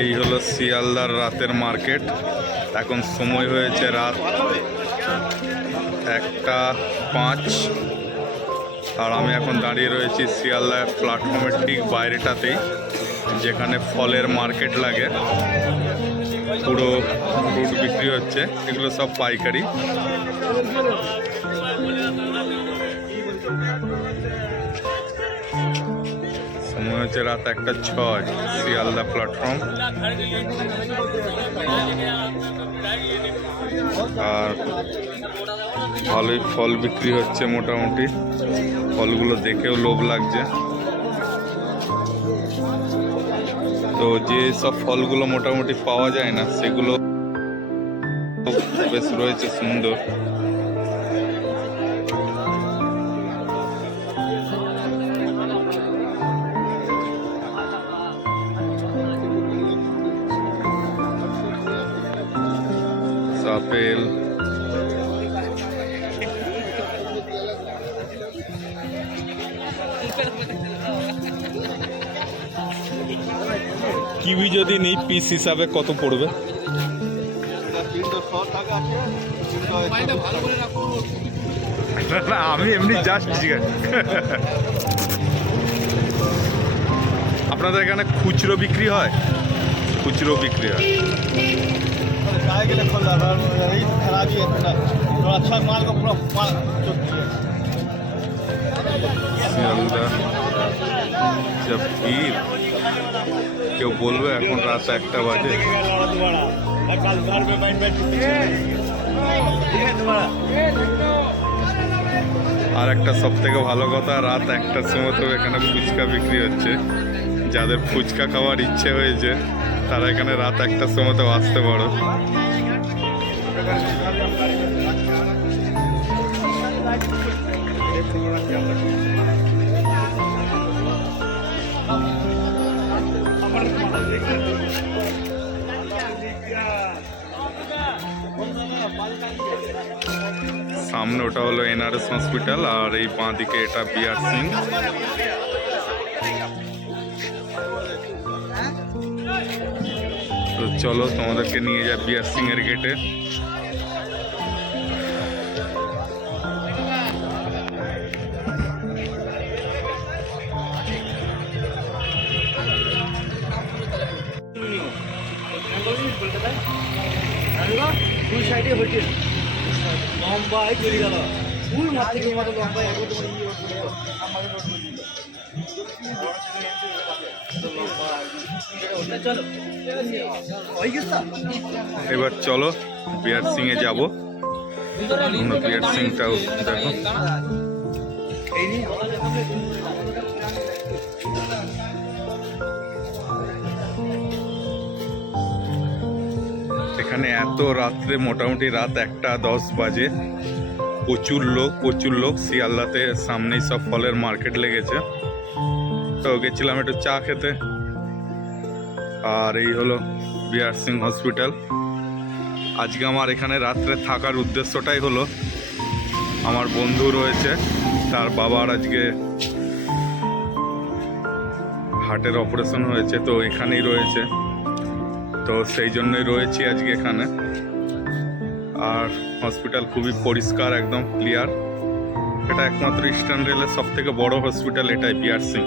এই হলো শিয়ালদার রাতের মার্কেট। এখন সময় হয়েছে রাত একটা পাঁচ। আর আমি এখন দাঁড়িয়ে রয়েছি শিয়ালদা প্ল্যাটফর্মের ঠিক বাইরেটাতেই, যেখানে ফলের মার্কেট লাগে। পুরো ফ্রুট বিক্রি হচ্ছে, এগুলো সব পাইকারি। সময় হচ্ছে রাত একটা ছয়, শিয়ালদা প্ল্যাটফর্ম আর ভালোই ফল বিক্রি হচ্ছে মোটামুটি। ফলগুলো দেখেও লোভ লাগছে। তো যে সব ফলগুলো মোটামুটি পাওয়া যায় না, সেগুলো বেশ রয়েছে সুন্দর। আপেল কিউই যদি নেই পিস হিসাবে কত পড়বে? না আমি এমনি জাস্ট আছে আপনাদের এখানে খুচরো বিক্রি হয়? খুচরো বিক্রি হয়। गाय के लिए खोल रहा था यही खराबी है थोड़ा तो अच्छा माल को पूरा माल चुक दिया শিয়ালদা যা ভিড় কেউ বলবে এখন রাত একটা বাজে कल घर में बैठ बैठ तुम्हारा আর একটা সব থেকে ভালো কথা রাত একটার সময় তো এখানে ফুচকা বিক্রি হচ্ছে যাদের ফুচকা খাওয়ার ইচ্ছে হয়েছে তারা এখানে রাত একটার সময় তো আসতে পারো। সামনে ওটা হলো এনআরএস হসপিটাল, আর এই বাঁ দিকে এটা বিআর সিং। তো চলো তোমাদেরকে নিয়ে যা বিআর সিং এর গেটে দুই সাইডে হোটেল লম্বা এই তৈরি গেল ফুল মাঠ থেকে এই মাত্র লম্বা এগো তোমার ইয়ে এবার চলো বিআর সিং এ যাব। তোমরা বিআর সিংটাও দেখো। এখানে এত রাত্রে, মোটামুটি রাত একটা দশ বাজে। প্রচুর লোক প্রচুর লোক। শিয়ালদাতে সামনেই সব ফলের মার্কেট লেগেছে। তো গেছিলাম একটু চা খেতে। আর এই হলো বিআর সিং হসপিটাল। আজকে আমার এখানে রাত্রে থাকার উদ্দেশ্যটাই হলো, আমার বন্ধু রয়েছে, তার বাবার আজকে হার্টের অপারেশন হয়েছে, তো এখানেই রয়েছে। তো সেই জন্যই রয়েছি আজকে এখানে। আর হসপিটাল খুবই পরিষ্কার, একদম ক্লিয়ার এটা একমাত্র ইস্টার্ন রেলের সব থেকে বড় হসপিটাল, এটাই বিআর সিং।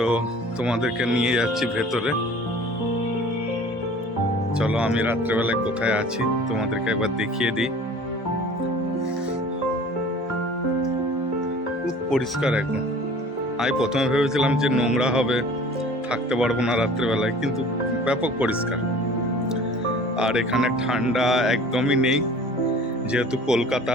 তো তোমাদেরকে নিয়ে যাচ্ছি ভেতরে। চলো আমি রাত্রেবেলায় কোথায় আছি তোমাদেরকে একবার দেখিয়ে দিই। খুব পরিষ্কার একদম আমি প্রথমে ভেবেছিলাম যে নোংরা হবে, থাকতে পারব না রাত্রেবেলায়, কিন্তু ব্যাপক পরিষ্কার। আর এখানে ঠান্ডা একদমই নেই, যেহেতু কলকাতা।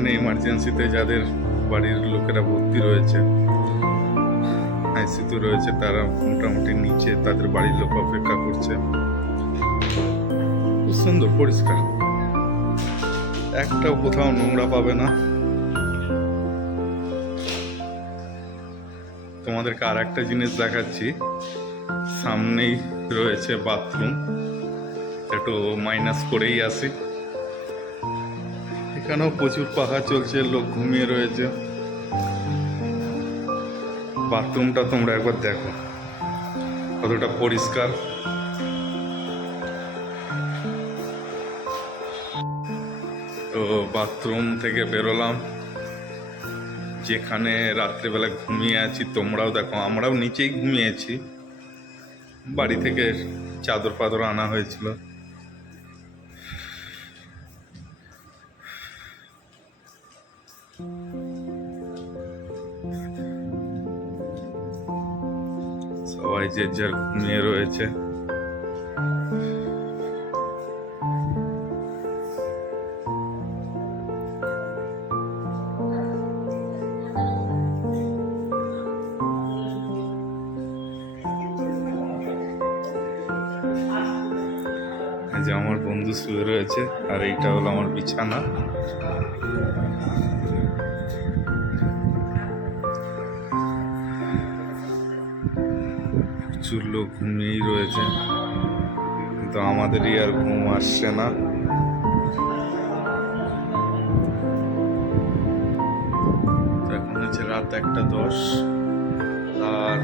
এখানে এমার্জেন্সি এমার্জেন্সিতে যাদের বাড়ির লোকেরা ভর্তি রয়েছে আইসিতে রয়েছে, তারা মোটামুটি নিচে তাদের বাড়ির লোক অপেক্ষা করছে। খুব সুন্দর, পরিষ্কার। একটাও কোথাও নোংরা পাবে না। তোমাদেরকে আর একটা জিনিস দেখাচ্ছি। সামনেই রয়েছে বাথরুম একটু মাইনাস করেই আসি। এখানেও প্রচুর পাখা চলছে, লোক ঘুমিয়ে রয়েছে। বাথরুমটা তোমরা একবার দেখো, কতটা পরিষ্কার। তো বাথরুম থেকে বেরোলাম, যেখানে রাত্রেবেলা ঘুমিয়ে আছি, তোমরাও দেখো, আমরাও নিচেই ঘুমিয়েছি। বাড়ি থেকে চাদর ফাদর আনা হয়েছিল। সবাই যে যার ঘুমিয়ে রয়েছে। আমার বন্ধু শুয়ে রয়েছে আর এইটা হলো আমার বিছানা। প্রচুর লোক ঘুমিয়েই রয়েছে। কিন্তু আমাদেরই আর ঘুম আসছে না। এখন হচ্ছে রাত একটা দশ। আর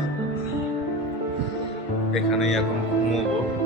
এখানেই এখন ঘুমোবো।